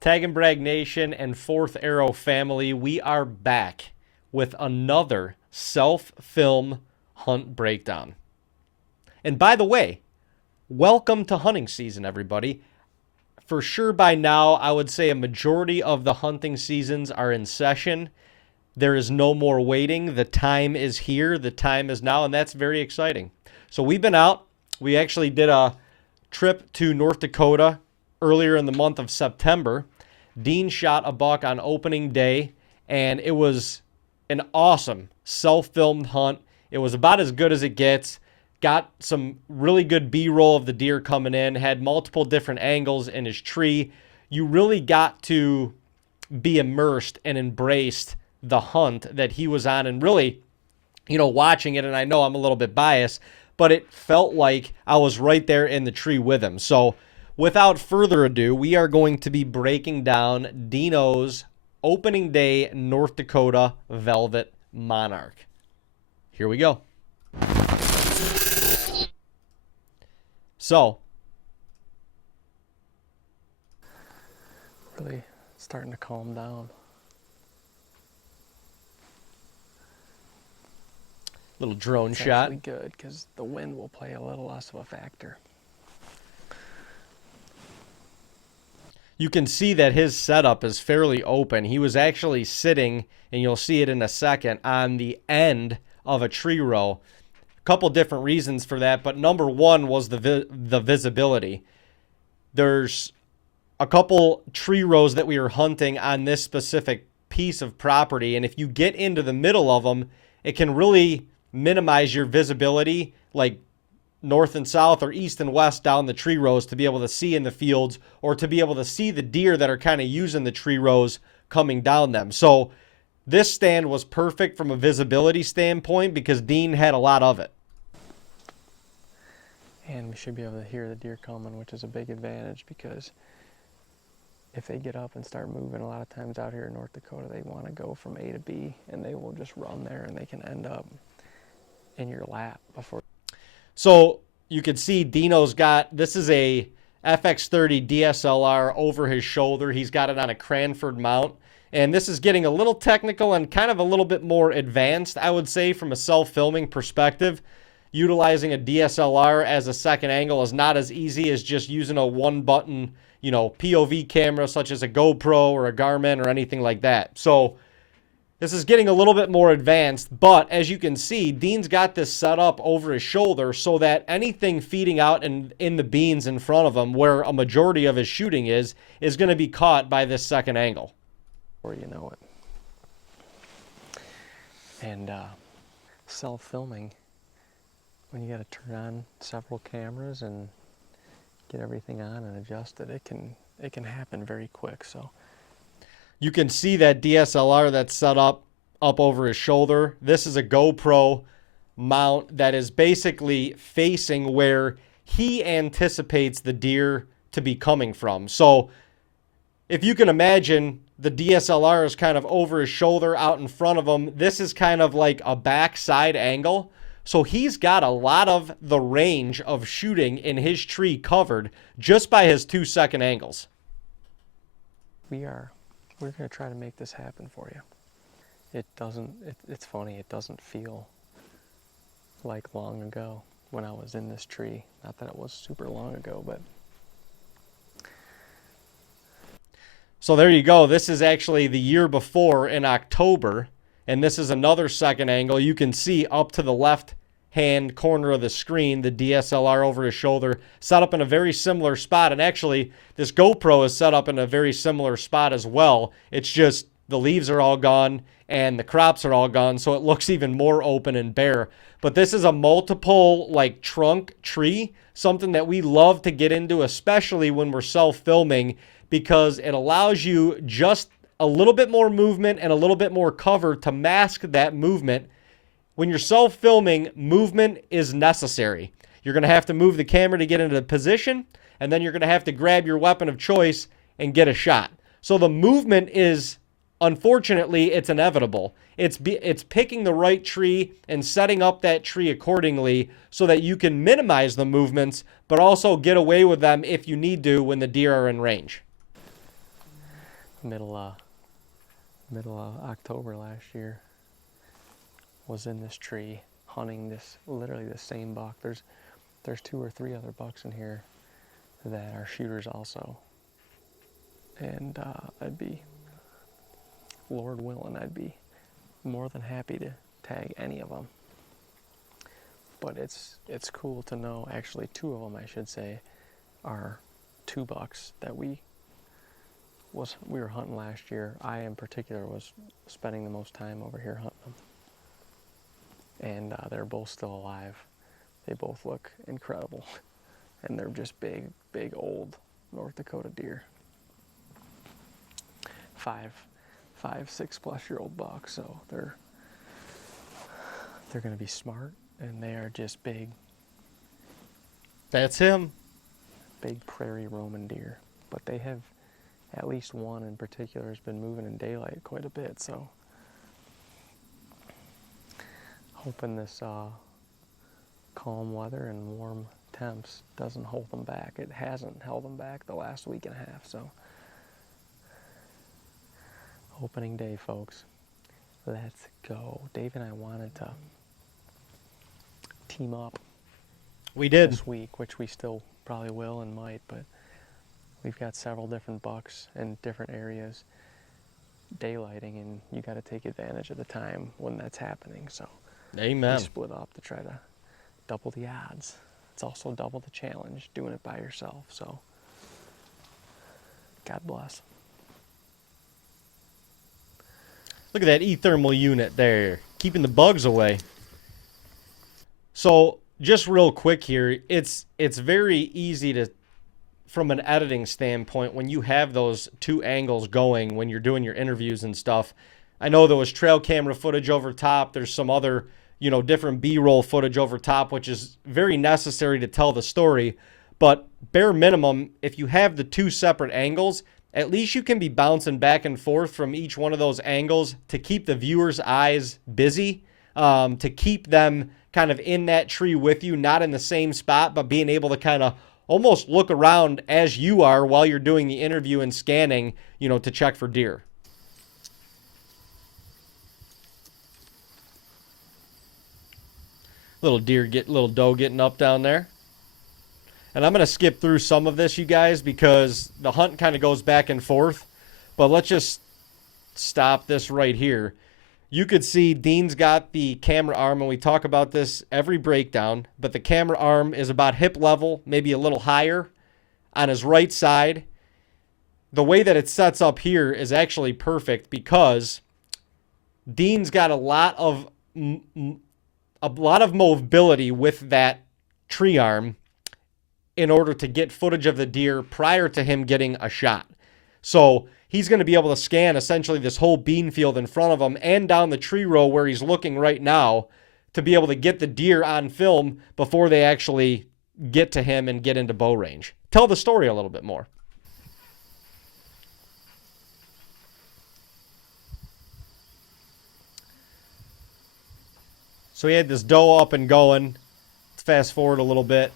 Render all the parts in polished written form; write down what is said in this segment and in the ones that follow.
TAGNBRAG Nation and Fourth Arrow family, we are back with another self-film hunt breakdown. And by the way, welcome to hunting season, everybody. For sure by now, I would say a majority of the hunting seasons are in session. There is no more waiting. The time is here. The time is now, and that's very exciting. So we've been out. We actually did a trip to North Dakota earlier in the month of September. Dean shot a buck on opening day, and it was an awesome self-filmed hunt. It was about as good as it gets. Got some really good B-roll of the deer coming in, had multiple different angles in his tree. You really got to be immersed and embraced the hunt that he was on, and really, watching it, and I know I'm a little bit biased, but it felt like I was right there in the tree with him. So without further ado, we are going to be breaking down Dino's opening day North Dakota Velvet Monarch. Here we go. So, really starting to calm down. Little drone it's shot. Actually good, because the wind will play a little less of a factor. You can see that his setup is fairly open. He was actually sitting, and you'll see it in a second, on the end of a tree row. A couple different reasons for that, but number one was the visibility. There's a couple tree rows that we were hunting on this specific piece of property, and if you get into the middle of them, it can really minimize your visibility, like north and south or east and west down the tree rows, to be able to see in the fields or to be able to see the deer that are kind of using the tree rows coming down them. So this stand was perfect from a visibility standpoint because Dean had a lot of it. And we should be able to hear the deer coming, which is a big advantage, because if they get up and start moving, a lot of times out here in North Dakota, they want to go from A to B, and they will just run there, and they can end up in your lap before. So you can see Dino's got, this is a FX30 DSLR over his shoulder. He's got it on a Cranford mount. And this is getting a little technical and kind of a little bit more advanced, I would say, from a self-filming perspective. Utilizing a DSLR as a second angle is not as easy as just using a one-button, POV camera such as a GoPro or a Garmin or anything like that. So this is getting a little bit more advanced, but as you can see, Dean's got this set up over his shoulder so that anything feeding out in the beans in front of him, where a majority of his shooting is going to be caught by this second angle. Or you know it. And self-filming, when you got to turn on several cameras and get everything on and adjust it, it can happen very quick. So you can see that DSLR that's set up over his shoulder. This is a GoPro mount that is basically facing where he anticipates the deer to be coming from. So if you can imagine, the DSLR is kind of over his shoulder out in front of him. This is kind of like a backside angle. So he's got a lot of the range of shooting in his tree covered just by his 2-second angles. We're going to try to make this happen for you. It's funny, it doesn't feel like long ago when I was in this tree. Not that it was super long ago, but. So there you go. This is actually the year before in October, and this is another second angle. You can see up to the left-hand corner of the screen, the DSLR over his shoulder, set up in a very similar spot. And actually, this GoPro is set up in a very similar spot as well. It's just the leaves are all gone and the crops are all gone, so it looks even more open and bare. But this is a multiple trunk tree, something that we love to get into, especially when we're self-filming, because it allows you just a little bit more movement and a little bit more cover to mask that movement. When you're self-filming, movement is necessary. You're going to have to move the camera to get into the position, and then you're going to have to grab your weapon of choice and get a shot. So the movement is, unfortunately, it's inevitable. It's picking the right tree and setting up that tree accordingly so that you can minimize the movements, but also get away with them if you need to when the deer are in range. middle of October last year. Was in this tree hunting this, literally the same buck. There's 2 or 3 other bucks in here that are shooters also. And I'd be, Lord willing, I'd be more than happy to tag any of them. But it's cool to know, actually 2 of them I should say, are 2 bucks that we were hunting last year. I in particular was spending the most time over here hunting them. And they're both still alive. They both look incredible. And they're just big old North Dakota deer. 5, 6+ year old bucks, so they're gonna be smart, and they are just big. That's him. Big prairie roaming deer. But they have, at least one in particular has been moving in daylight quite a bit, so hoping this calm weather and warm temps doesn't hold them back. It hasn't held them back the last week and a half, so opening day, folks. Let's go. Dave and I wanted to team up. We did this week, which we still probably will and might, but we've got several different bucks in different areas daylighting, and you got to take advantage of the time when that's happening. So Amen. we split up to try to double the odds. It's also double the challenge doing it by yourself. So God bless. Look at that e-thermal unit there, keeping the bugs away. So just real quick here, it's very easy to, from an editing standpoint, when you have those 2 angles going when you're doing your interviews and stuff. I know there was trail camera footage over top. There's some other, different B-roll footage over top, which is very necessary to tell the story. But bare minimum, if you have the 2 separate angles, at least you can be bouncing back and forth from each one of those angles to keep the viewer's eyes busy, to keep them kind of in that tree with you, not in the same spot, but being able to kind of almost look around as you are while you're doing the interview and scanning, to check for deer. Little doe getting up down there. And I'm going to skip through some of this, you guys, because the hunt kind of goes back and forth. But let's just stop this right here. You could see Dean's got the camera arm, and we talk about this every breakdown, but the camera arm is about hip level, maybe a little higher on his right side. The way that it sets up here is actually perfect because Dean's got a lot of mobility with that tree arm in order to get footage of the deer prior to him getting a shot. So he's going to be able to scan essentially this whole bean field in front of him and down the tree row where he's looking right now to be able to get the deer on film before they actually get to him and get into bow range. Tell the story a little bit more. So he had this doe up and going. Let's fast forward a little bit.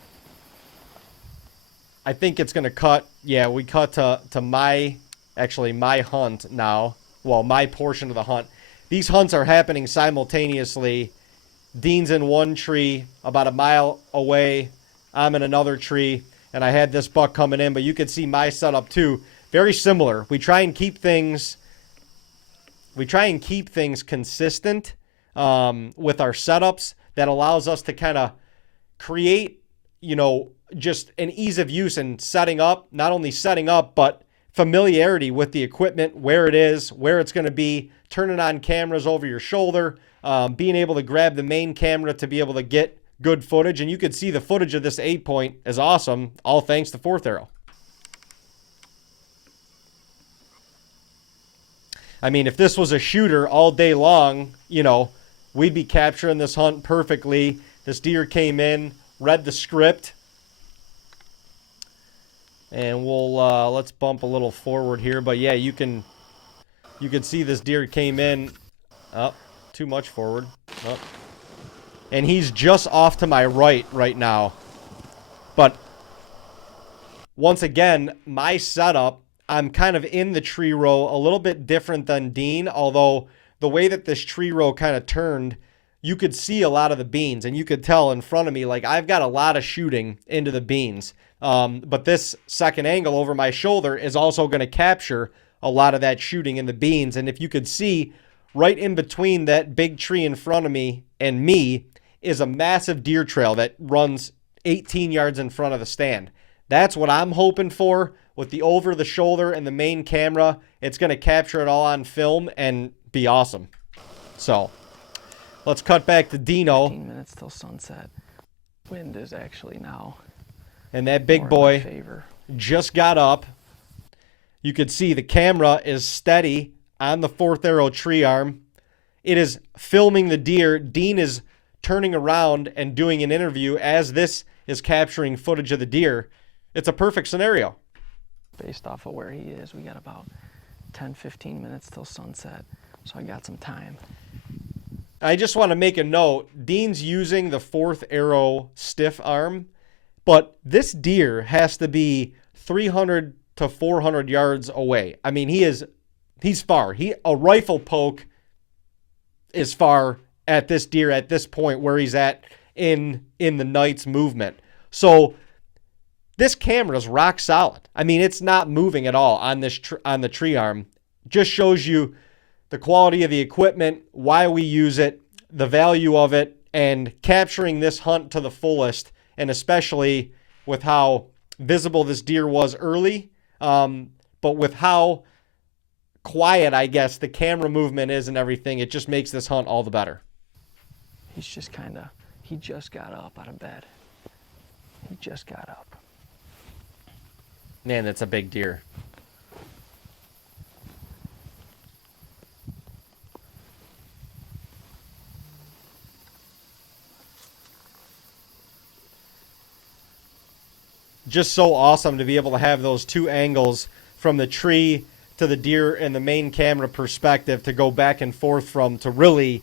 I think it's going to cut. Yeah, we cut to my hunt now. Well, my portion of the hunt. These hunts are happening simultaneously. Dean's in one tree about a mile away. I'm in another tree. And I had this buck coming in, but you can see my setup too. Very similar. We try and keep things consistent with our setups. That allows us to kind of create, just an ease of use in setting up, not only setting up, but familiarity with the equipment, where it is, where it's going to be, turning on cameras over your shoulder, being able to grab the main camera to be able to get good footage. And you can see the footage of this 8-point is awesome, all thanks to Fourth Arrow. I mean, if this was a shooter all day long, we'd be capturing this hunt perfectly. This deer came in, read the script. And we'll let's bump a little forward here, but yeah, you can see this deer came in. Oh, too much forward. Oh. And he's just off to my right now. But once again, my setup, I'm kind of in the tree row, a little bit different than Dean, although the way that this tree row kind of turned, you could see a lot of the beans, and you could tell in front of me, like I've got a lot of shooting into the beans. But this second angle over my shoulder is also going to capture a lot of that shooting in the beans. And if you could see, right in between that big tree in front of me and me is a massive deer trail that runs 18 yards in front of the stand. That's what I'm hoping for with the over the shoulder and the main camera. It's going to capture it all on film and be awesome. So let's cut back to Dino. 15 minutes till sunset. Wind is actually now. And that big boy just got up. You could see the camera is steady on the fourth arrow tree arm. It is filming the deer. Dean is turning around and doing an interview as this is capturing footage of the deer. It's a perfect scenario. Based off of where he is, we got about 10-15 minutes till sunset, so I got some time. I just want to make a note. Dean's using the fourth arrow stiff arm, but this deer has to be 300 to 400 yards away. I mean, he's far. A rifle poke is far at this deer at this point where he's at in the night's movement. So this camera is rock solid. I mean, it's not moving at all on this on the tree arm. Just shows you the quality of the equipment, why we use it, the value of it, and capturing this hunt to the fullest, and especially with how visible this deer was early, but with how quiet, I guess, the camera movement is and everything, it just makes this hunt all the better. He's just he just got up out of bed. He just got up. Man, that's a big deer. Just so awesome to be able to have those two angles from the tree to the deer and the main camera perspective to go back and forth from, to really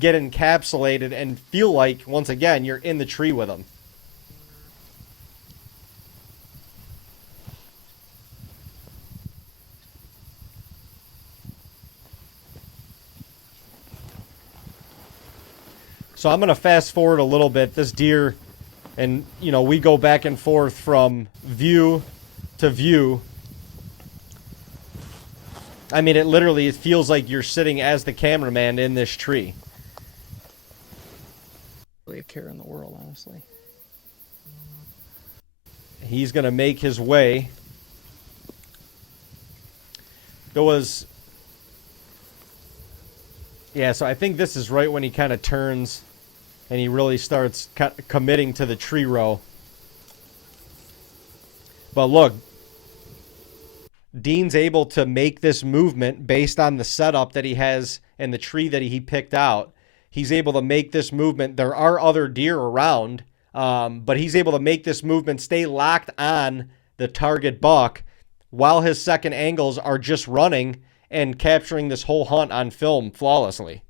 get encapsulated and feel like, once again, you're in the tree with them. So I'm going to fast forward a little bit. This deer, and we go back and forth from view to view. I mean, it feels like you're sitting as the cameraman in this tree. Really a care in the world, honestly. He's going to make his way. So I think this is right when he kind of turns and he really starts committing to the tree row. But look, Dean's able to make this movement based on the setup that he has and the tree that he picked out. He's able to make this movement. There are other deer around, but he's able to make this movement, stay locked on the target buck while his second angles are just running and capturing this whole hunt on film flawlessly.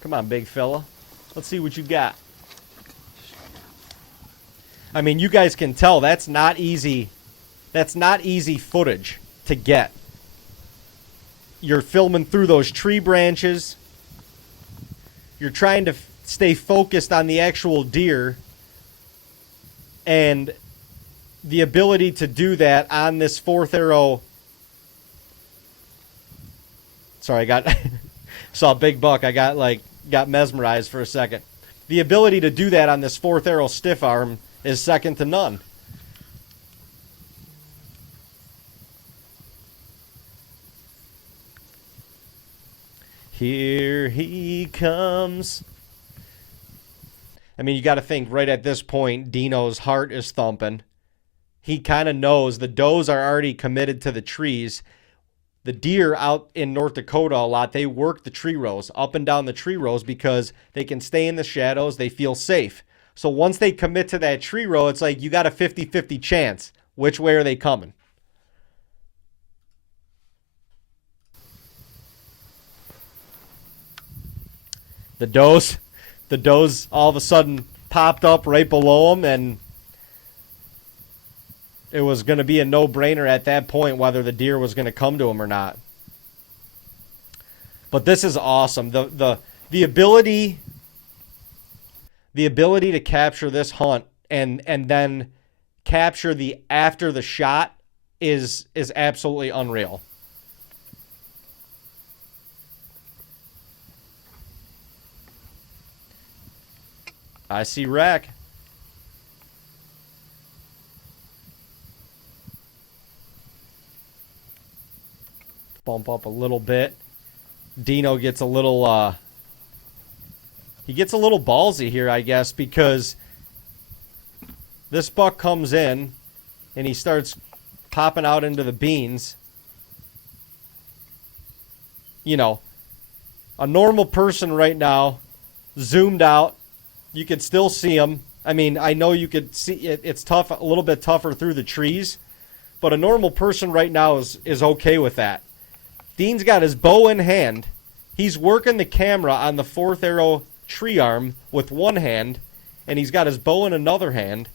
Come on, big fella. Let's see what you got. I mean, you guys can tell that's not easy. That's not easy footage to get. You're filming through those tree branches. You're trying to stay focused on the actual deer. And the ability to do that on this fourth arrow. Sorry, I got saw a big buck. I got mesmerized for a second. The ability to do that on this fourth arrow stiff arm is second to none. Here he comes. I mean, you got to think right at this point, Dino's heart is thumping. He kind of knows the does are already committed to the trees. The deer out in North Dakota a lot, they work the tree rows, up and down the tree rows, because they can stay in the shadows. They feel safe. So once they commit to that tree row, it's like you got a 50-50 chance. Which way are they coming? The does all of a sudden popped up right below him, and it was going to be a no-brainer at that point whether the deer was going to come to him or not. But this is awesome. The ability to capture this hunt and then capture the after the shot is absolutely unreal. I see REK. Bump up a little bit. Dino gets a little he gets a little ballsy here, I guess, because this buck comes in and he starts popping out into the beans. You know, a normal person right now, zoomed out, you could still see him. I mean, I know you could see it, it's tough, a little bit tougher through the trees, but a normal person right now is okay with that. Dean's got his bow in hand. He's working the camera on the fourth arrow tree arm with one hand, and he's got his bow in another hand.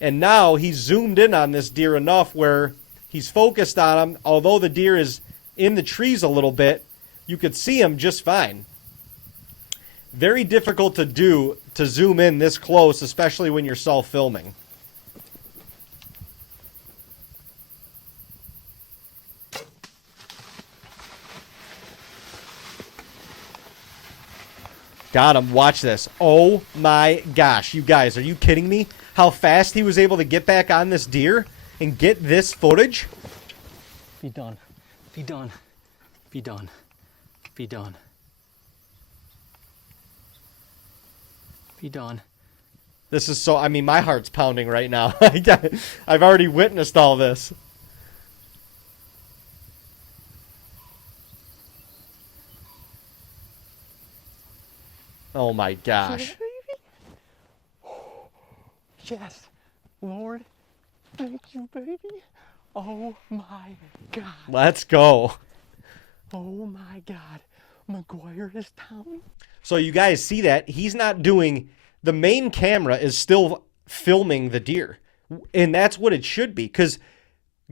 And now he's zoomed in on this deer enough where he's focused on him. Although the deer is in the trees a little bit, you could see him just fine. Very difficult to do to zoom in this close, especially when you're self-filming. Got him. Watch this. Oh my gosh. You guys, are you kidding me? How fast he was able to get back on this deer and get this footage? Be done. Be done. Be done. Be done. Be done. This is so, I mean, my heart's pounding right now. I've already witnessed all this. Oh my gosh. Yes, Lord, thank you, baby. Oh my God. Let's go. Oh my God. McGuire is down. So you guys see that? He's not doing, the main camera is still filming the deer. And that's what it should be. Because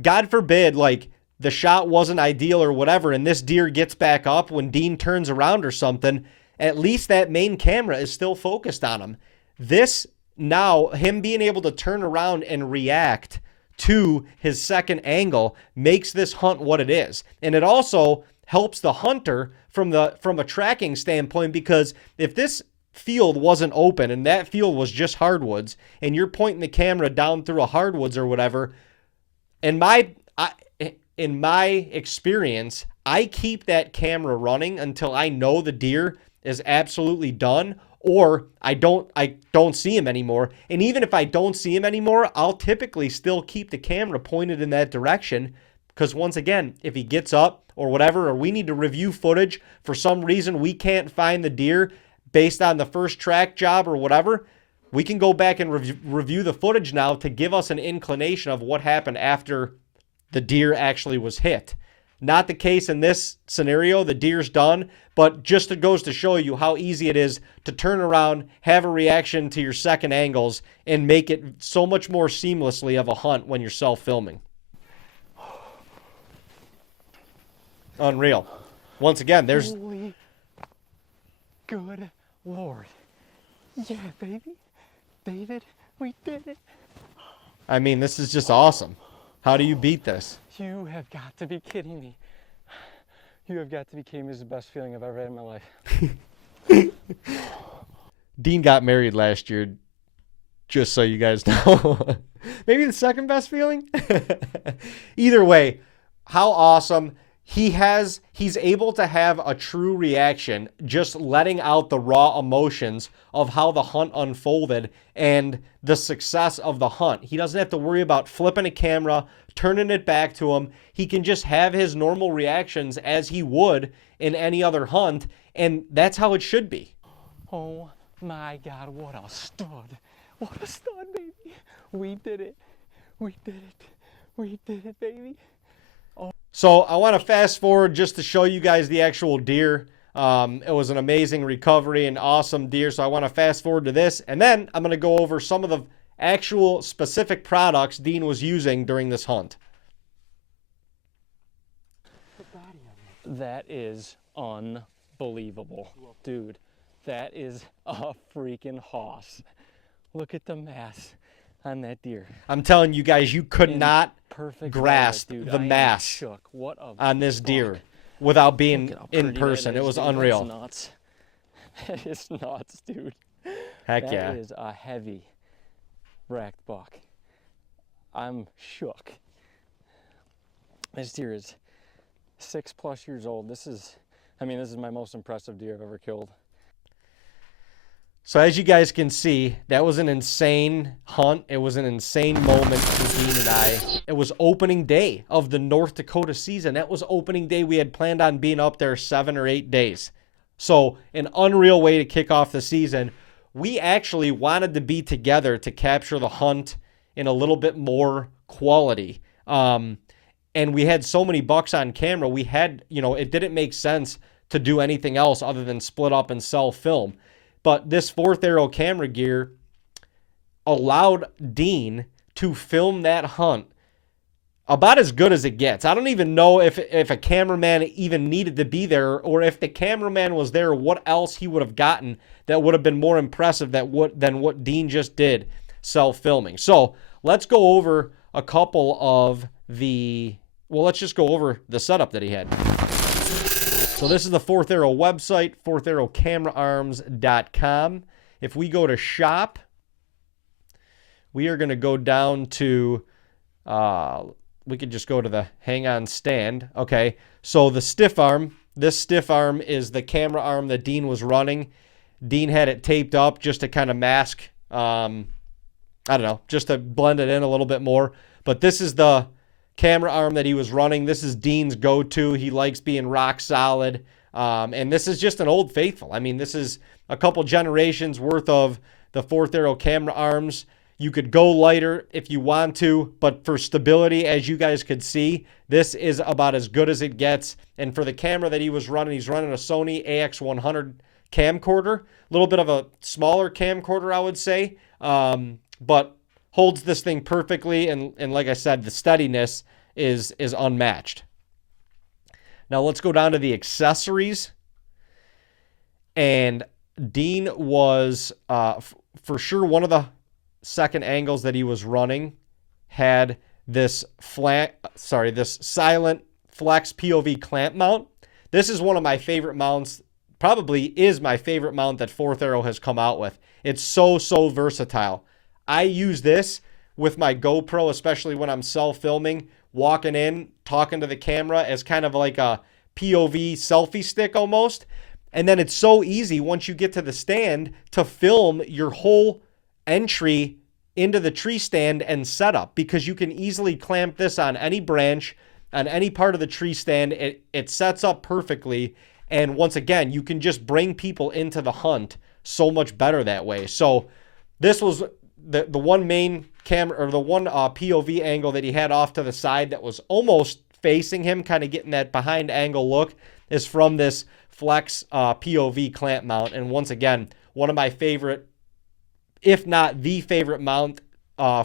God forbid, like, the shot wasn't ideal or whatever, and this deer gets back up when Dean turns around or something, at least that main camera is still focused on him. This, now, him being able to turn around and react to his second angle makes this hunt what it is. And it also helps the hunter from a tracking standpoint, because if this field wasn't open and that field was just hardwoods and you're pointing the camera down through a hardwoods or whatever, in my experience, I keep that camera running until I know the deer is absolutely done, or I don't see him anymore. And even if I don't see him anymore, I'll typically still keep the camera pointed in that direction, because once again, if he gets up or whatever, or we need to review footage for some reason we can't find the deer based on the first track job or whatever, we can go back and review the footage now to give us an inclination of what happened after the deer actually was hit. Not the case in this scenario. The deer's done, but just it goes to show you how easy it is to turn around, have a reaction to your second angles, and make it so much more seamlessly of a hunt when you're self-filming. Unreal. Once again, there's... Holy good Lord. Yeah, baby. David, we did it. I mean, this is just awesome. How do you beat this? You have got to be kidding me. You have got to be kidding me. This is the best feeling I've ever had in my life. Dean got married last year, just so you guys know. Maybe the second best feeling? Either way, how awesome. He's able to have a true reaction, just letting out the raw emotions of how the hunt unfolded and the success of the hunt. He doesn't have to worry about flipping a camera, turning it back to him. He can just have his normal reactions as he would in any other hunt, and that's how it should be. Oh my God, what a stud. What a stud, baby. We did it. We did it. We did it, baby. So I want to fast forward just to show you guys the actual deer. It was an amazing recovery and awesome deer. So I want to fast forward to this. And then I'm going to go over some of the actual specific products Dean was using during this hunt. That is unbelievable. Dude, that is a freaking hoss. Look at the mass on that deer. I'm telling you guys, you could not Perfect grasp dude. the mass shook. What a on this buck. deer without being in Pretty person. that It is, was dude. unreal. That's nuts. That is nuts, dude. Heck That yeah. is a heavy racked buck. I'm shook. This deer is 6+ years old. This is my most impressive deer I've ever killed. So as you guys can see, that was an insane hunt. It was an insane moment for Dean and I. It was opening day of the North Dakota season. That was opening day. We had planned on being up there 7 or 8 days. So an unreal way to kick off the season. We actually wanted to be together to capture the hunt in a little bit more quality. And we had so many bucks on camera. We had, it didn't make sense to do anything else other than split up and sell film. But this 4th Arrow camera gear allowed Dean to film that hunt about as good as it gets. I don't even know if a cameraman even needed to be there, or if the cameraman was there, what else he would have gotten that would have been more impressive than what Dean just did self-filming. So let's go over a couple of let's just go over the setup that he had. So this is the 4th Arrow website, 4tharrowcameraarms.com. If we go to shop, we are going to go down to, we could just go to the hang on stand. Okay, so the stiff arm, this stiff arm is the camera arm that Dean was running. Dean had it taped up just to kind of mask, I don't know, just to blend it in a little bit more. But this is the camera arm that he was running. This is Dean's go-to. He likes being rock solid. And this is just an old faithful. I mean, this is a couple generations worth of the 4th Arrow camera arms. You could go lighter if you want to, but for stability, as you guys could see, this is about as good as it gets. And for the camera that he was running, he's running a Sony AX100 camcorder, a little bit of a smaller camcorder, I would say, but holds this thing perfectly, and like I said, the steadiness is unmatched. Now let's go down to the accessories. And Dean was, for sure, one of the second angles that he was running had this silent flex POV clamp mount. This is one of my favorite mounts, probably is my favorite mount that 4th Arrow has come out with. It's so versatile. I use this with my GoPro, especially when I'm self-filming, walking in, talking to the camera as kind of like a POV selfie stick almost. And then it's so easy once you get to the stand to film your whole entry into the tree stand and setup, because you can easily clamp this on any branch, on any part of the tree stand. It sets up perfectly. And once again, you can just bring people into the hunt so much better that way. So this was the one main camera, or the one POV angle that he had off to the side that was almost facing him, kind of getting that behind angle look, is from this flex POV clamp mount. And once again, one of my favorite, if not the favorite mount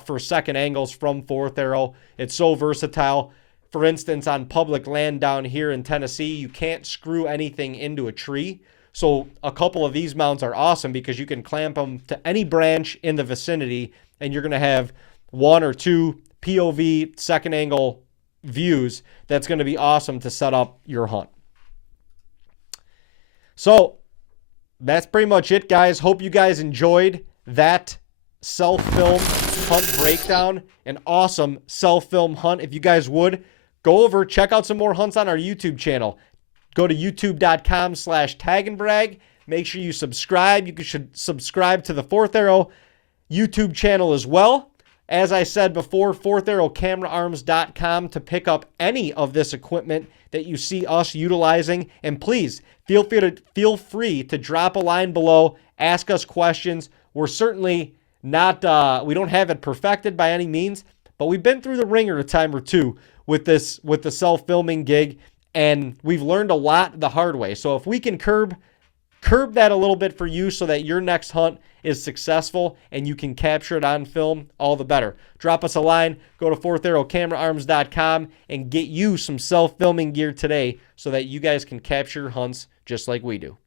for second angles from 4th Arrow. It's so versatile. For instance, on public land down here in Tennessee, you can't screw anything into a tree. So a couple of these mounts are awesome because you can clamp them to any branch in the vicinity, and you're going to have 1 or 2 POV second angle views. That's going to be awesome to set up your hunt. So that's pretty much it, guys. Hope you guys enjoyed that self-film hunt breakdown. An awesome self-film hunt. If you guys would, go over, check out some more hunts on our YouTube channel. Go to youtube.com/TAGNBRAG. Make sure you subscribe. You should subscribe to the 4th Arrow YouTube channel as well. As I said before, 4tharrowcameraarms.com to pick up any of this equipment that you see us utilizing. And please, feel free to drop a line below, ask us questions. We're certainly not, we don't have it perfected by any means, but we've been through the ringer a time or two with the self-filming gig. And we've learned a lot the hard way. So if we can curb that a little bit for you so that your next hunt is successful and you can capture it on film, all the better. Drop us a line, go to fourtharrowcameraarms.com and get you some self-filming gear today so that you guys can capture hunts just like we do.